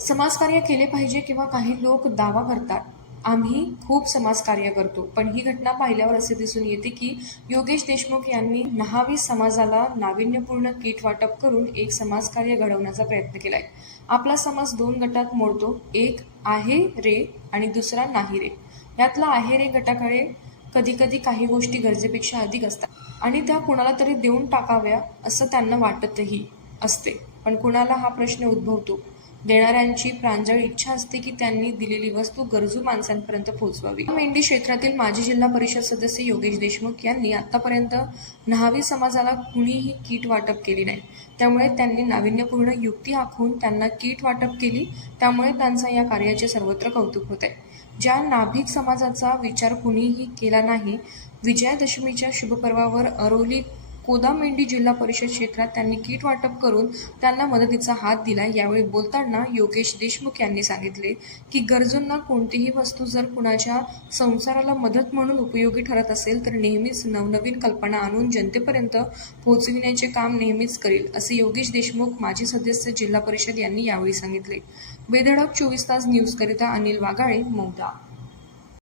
समाजकार्य केले पाहिजे किंवा काही लोक दावा करतात. आम्ही खूप समाजकार्य करतो. पण ही घटना पाहिल्यावर असे दिसून येते की योगेश देशमुख यांनी नहावी समाजाला नाविन्यपूर्ण किट वाटप करून एक समाजकार्य घडवण्याचा प्रयत्न केलाय. आपला समाज दोन गटात मोडतो. एक आहे रे आणि दुसरा नाही रे. यातला आहे रे गटाकडे कधी कधी काही गोष्टी गरजेपेक्षा अधिक असतात. आणि त्या कुणाला तरी देऊन टाकाव्या असं त्यांना वाटतही असते. पण कुणाला हा प्रश्न उद्भवतो? देणाऱ्यांची प्रांजळ इच्छा असते की त्यांनी दिलेली वस्तू गरजू माणसांपर्यंत पोहोचवावी. मेंढी क्षेत्रातील माजी जिल्हा परिषद सदस्य योगेश देशमुख यांनी आतापर्यंत न्हावी समाजाला कुणीही किट वाटप केली नाही. त्यामुळे त्यांनी नाविन्यपूर्ण युक्ती आखून त्यांना किट वाटप केली. त्यामुळे त्यांचा या कार्याचे सर्वत्र कौतुक होत आहे. ज्या नाभिक समाजाचा विचार कुणीही केला नाही विजयादशमीच्या शुभपर्वावर अरोली कोदामेंढी जिल्हा परिषद क्षेत्रात त्यांनी किट वाटप करून त्यांना मदतीचा हात दिला. यावेळी बोलताना योगेश देशमुख यांनी सांगितले की गरजूंना कोणतीही वस्तू जर कुणाच्या संसाराला मदत म्हणून उपयोगी ठरत असेल तर नेहमीच नवनवीन कल्पना आणून जनतेपर्यंत पोहोचविण्याचे काम नेहमीच करील असे योगेश देशमुख माजी सदस्य जिल्हा परिषद यांनी यावेळी सांगितले. बेधडक चोवीस तास न्यूजकरिता अनिल वागाळे मौदा.